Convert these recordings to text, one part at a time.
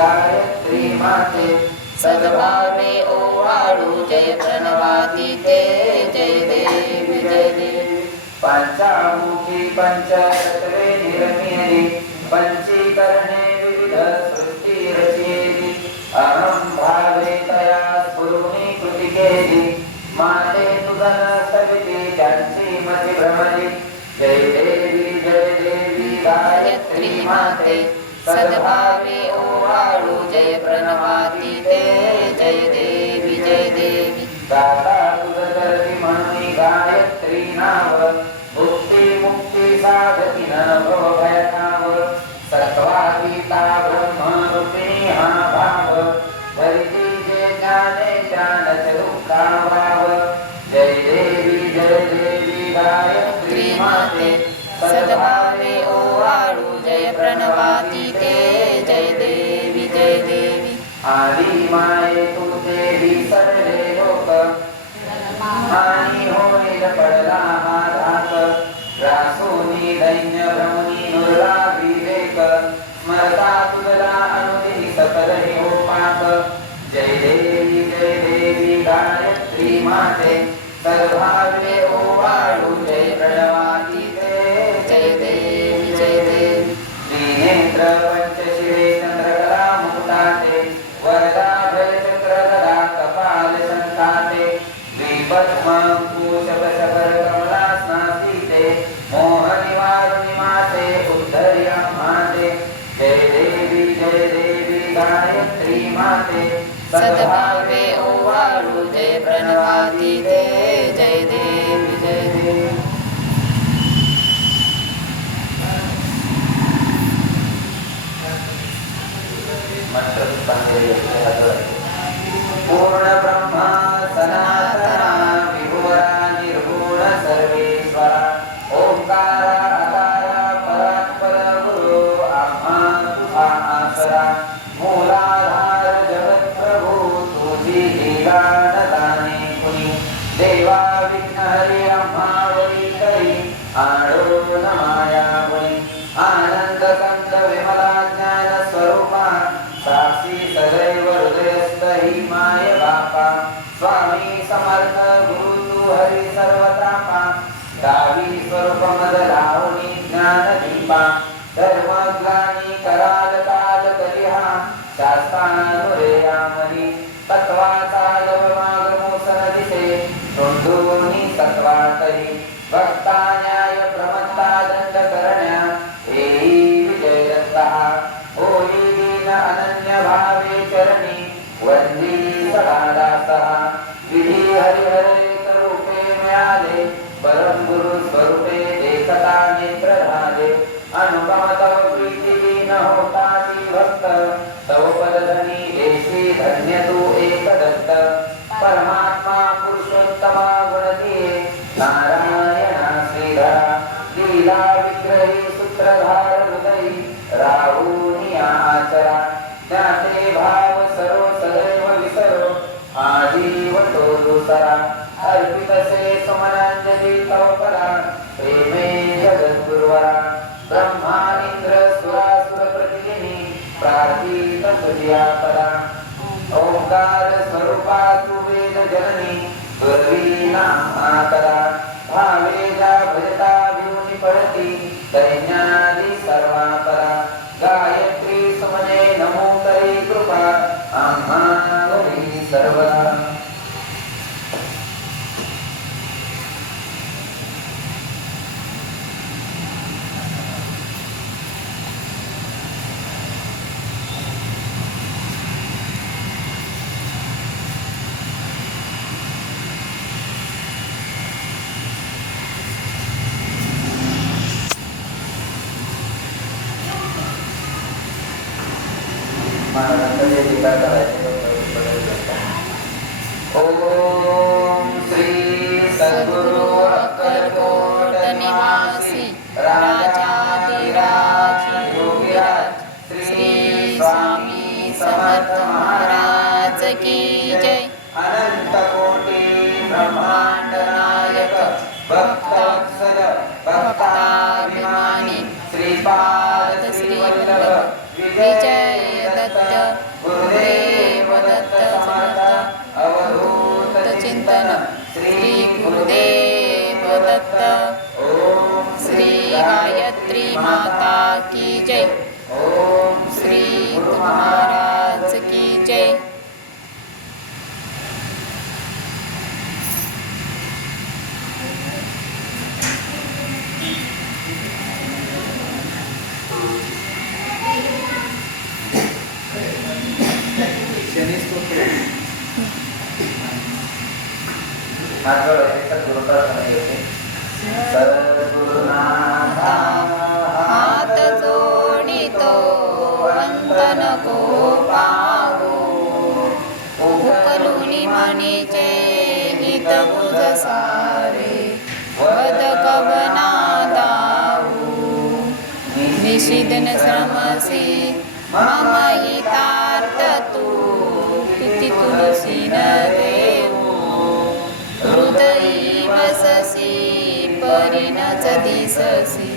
गायत्री माते सद्भावे ओवाळू जय प्रणवातीते जय देवी जय देवी पंचामुखी पंचतत्वे निरमियेली पंचीकरणे विविध सृष्टी रचयेली अहं भावे तया स्फुरुनी कृती केली माते तुझन सविती त्यांची मती भ्रमली जय देवी गायत्री माते सद्भावे ओवाळू जय प्रणवातीते जय देवी जय देवी दाता तुझ करती म्हणून गायत्री नाव मुक्ती मुक्ती साधती नव भयनाव सत्वातीता ब्रह्मरूपिणी हा भाव धरिती जे ज्ञाने ज्ञानच दुःखाभाव जय देवी गायत्री माते सद्भावे ओवाळू जय प्रणवातीते जय देवी जय देवी आदि माये तू देवी सर्वे लोक हानी होईल पडला हा धाक रासोनी दैन्य भ्रमणी नुरला विवेक स्मरता तुझला अनुदिनी सकल हे पाप जय देवी गायत्री माते सद्भावे ओवाळू जय प्रणवातीते जय देवी जय देवी त्रिनेत्र पंचशिवे चंद्रकला मुकुटाते वरदा भयचक्र गदा कपाल शंकाते द्विपद्म कुशवशकर कमलासनास्तिते मोहनिवारुणि माते उद्धर्या माते जय देवी गायत्री माते सद्भावे ओवाळू जय प्रणवातीते जय देवी जय देवी पूर्ण ब्रह्मा सनातना विभुरा निर्गुण सर्वेश्वरा ओंकारा अकारा परात्पर गुरु आत्मा तुझा आसरा मूलाधार जगत प्रभू तुझी लीला न जाणे कुणी देवा विघ्नहरी आम्हावरी करी आडो न मायावरी आनंद कंद विमला ज्ञान स्वरूपा साक्षी सदैव हृदयस्थ ही माय बापा स्वामी समर्थ गुरु तू हरी सर्वतापा गावी स्वरूप मद लावणी ज्ञान दीपा धर्मग्लानी कराल काल कलिहा शास्त्रानुरेयामरी तत्वाचा दवमाग मोसन दिसे तोंडोनी सत्वा तरी भक्ता न्याय प्रमत्ता दंड करण्या एई विजयदत्ता होई दीन अनन्य भावे चरणी वंदी सदादासः विधी हरिहरे रूपे मिळाले परम गुरु स्वरूपे देखता नेत्र झाले अनुपम तव प्रीती दीन होतासी भक्त तव पदधनी देशी धन्य तू एक दत्त परमात्मा पुरुषोत्तमा गुणधीये नारायणा श्रीधरा लीला विग्रही सूत्रधार हृदयी राहुनी आचरा ज्ञाते भाव सरो सदैव विसरो आजीव तो दुसरा अर्पितसे सुमनांजली तव परा प्रेमे जगद्गुरुवरा ब्रह्मा इंद्र सुरासुर प्रतिदिनी प्रार्थित तुझ्या परा ओंकार स्वरूपा तू वेद जननी दुर्वी नामाकरा भावेजा भजता भिवनी पडती दैन्यादी सर्वा परा गायत्री सुमने नमो करी कृपा आम्हावरी सर्वदा ओम श्री सद्गुरु अक्कलकोट निवासी राजाधिराज योगीराज श्री स्वामी समर्थ महाराज की जय। अनंत कोटी ब्रह्मांड नायक भक्तवत्सल भक्ताभिमानी श्रीपाद श्रीवल्लभ विजय दत्त हात जोडायचे, सद्गुरू प्रार्थना घ्यायची. सद्गुरुनाथा हात जोडितो अंत नको पाहू, उकलुनी मनीचे हित बुज सारे, वद कवना दाऊ. निषिदन श्रमसी मम हितार्थ तू, किती तुलसी न देऊ. हृदयी वससी परिणच दिससी,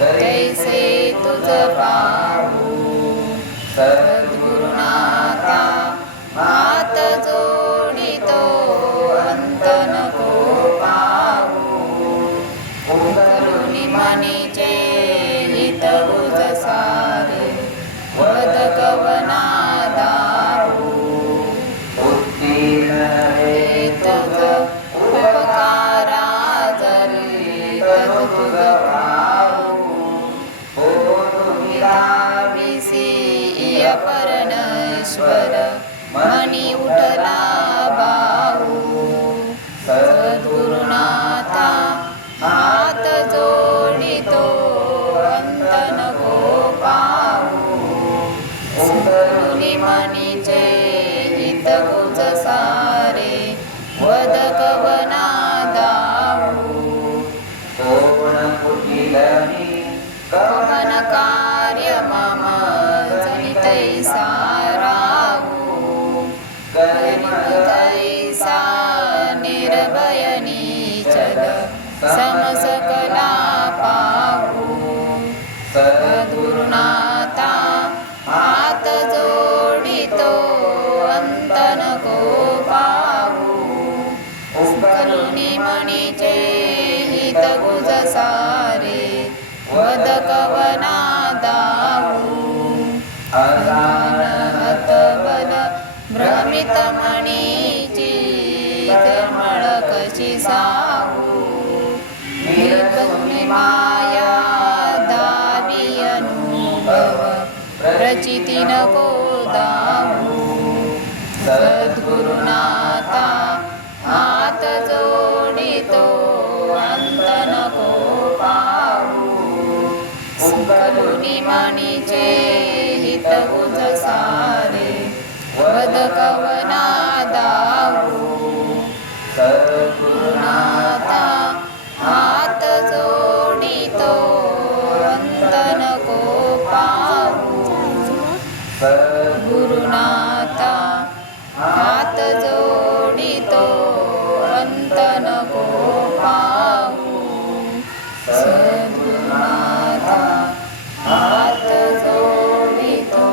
तैसे तुझ पाहू. सद्गुरुनाथा हात जोडितो अंत नको पाहू, उकलुनी मनीचे हित बुज सारे, वद कवना दाऊ. उत्तीर्ण हे तुझ उपकारा जरी तनु तुझ भाऊ. हो तुम्ही विसी परमेश्वर मनी उठला बाहू. सद्गुरुनाथा हात जोडितो अंत नको पाहू, उकलुनी मनीचे हित बुज सारे, वद कवना दाऊ. कोण कुटिलनी कवन कार्य मम जनितैसा राहू. करितैसा निर्भय निचल समसकला पाहू. सद्गुरुनाथा हात जोडितो अंत नको पाहू, उकलुनी मनीचे हित बुज सारे, वद कवना दाऊ. अजानत बल भ्रमित मनीची जमळ कशी साहू. निर्गुणी माया दावी अनुभव प्रचिती नको दाऊ. सद्गुरुनाथा हात जोडितो अंत नको पाहू, उकलुनी मनीचे हित बुज सारे, वद कवना दाऊ. सद्गुरुनाथा हात जोडितो अंत नको पाहू. सद्गुरुनाथा हात जोडितो अंत नको पाहू. सद्गुरुनाथा हात जोडितो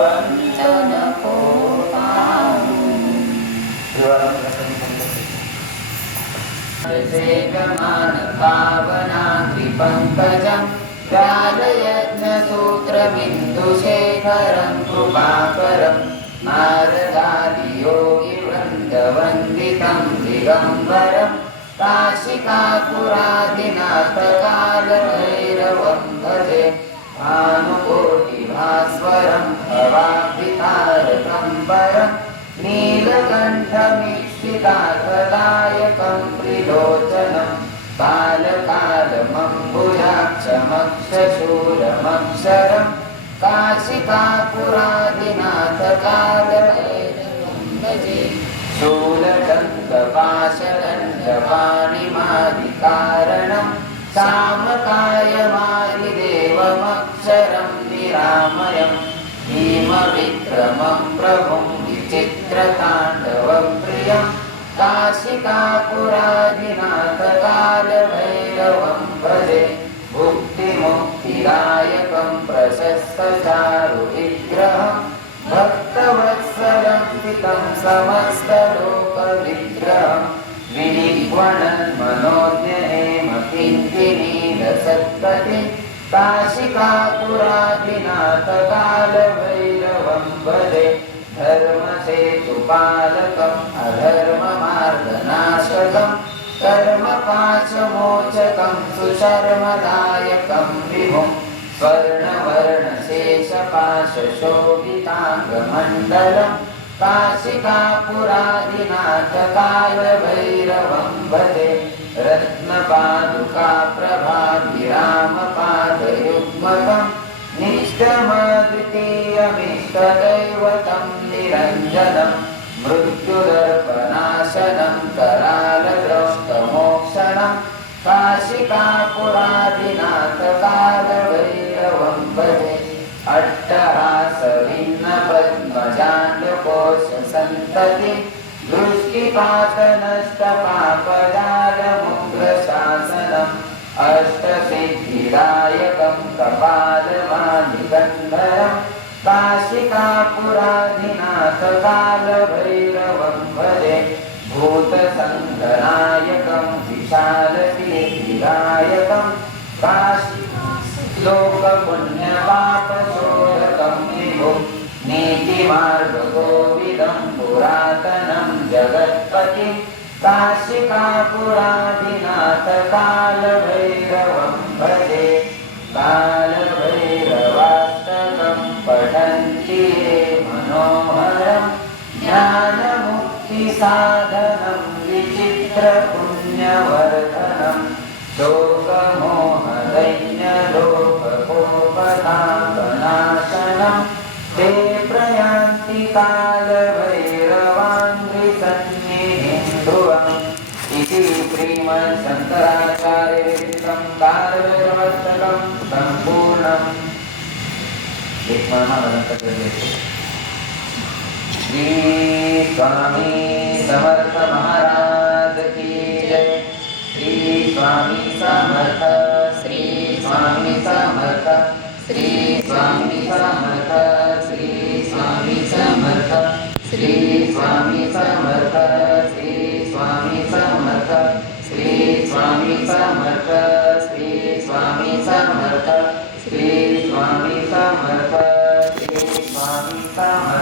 अंत नको पाहू. सेकमान पावना त्रिपङ्कजं व्यालयज्ञसूत्रबिन्दुशेखरं कृपाकरं, नारदादियोगिवृन्दवन्दितं दिगम्बरं, काशिकापुरादिनाथकालभैरवं भजे. भानुकोटिभास्वरं भवाब्धितारकं परं, नीलकण्ठमीक्षितार्थदायकं त्रिलोचनं, कालकालमम्बुजाक्षमक्षशूलमक्षरं, काशिकापुरादिनाथकालभैरवं भजे. शूलदन्तपाशदण्डपाणिमादिकारणं, सामकायमादिदेवमक्षरं निरामयं, भीमविक्रमं प्रभुं विचित्रताण्डवप्रियं, काशिकापुरादिनाथकालभैरवं भजे. भुक्तिमुक्तिदायकं प्रशस्तचारुविग्रहं, भक्तवत्सलं हितं समस्तलोकविग्रहं, विनिग्वणन्मनोज्ञहेमकिङ्किणीलसत्पतिं, काशिकापुरादिनाथकालभैरवं भजे. धर्मसेतुपालकम् अधर्ममार्गनाशकं, कर्मपाशमोचकं सुशर्मदायकं विभुं, स्वर्णवर्णशेषपाशशोभिताङ्गमण्डलं, काशिकापुरादिनाथ कालभैरवं भजे रत्नपादुका प्रभाभिरामपादयुग्मकम् निष्ठमद्वितीयमिष्टदैवतं निरञ्जनं मृत्युदर्पनाशनं करालद्रष्टमोक्षणं काशिकापुरादिनाथ कालभैरवं भजे अट्टहासभिन्नपद्मजाण्डकोशसन्तति दृष्टिपातनष्टपापजालमुग्रशासनम् अष्टसिद्धिदायकं कपालमादिगन्धरं काशिकापुराधिनाथ कालभैरवं भजे भूतसङ्गनायकं विशालसिद्धिदायकं काशीलोकपुण्यपापशोधकं विभुं नीतिमार्गकोविदं पुरातनं जगत्पतिं काशिकापुरादिनाथ कालभैरवं भजे कालभैरवाष्टकं पठन्ति ये मनोहरं ज्ञानमुक्तिसाधनं विचित्रपुण्यवर्धनं शोकमोहदैन्यलोककोपतापनाशनं ते प्रयान्ति कालभैरवाङ्घ्रिसन्निधिं ध्रुवम् इति श्रीमच्छङ्कराचार्यविरचितं कालभैरवाष्टकं सम्पूर्णम्। श्री स्वामी समर्थ महाराज की जय। श्री स्वामी समर्थ, श्री स्वामी समर्थ, श्री स्वामी समर्थ, श्री स्वामी समर्थ, श्री स्वामी समर्थ, श्री स्वामी समर्थ, श्री स्वामी समर्थ।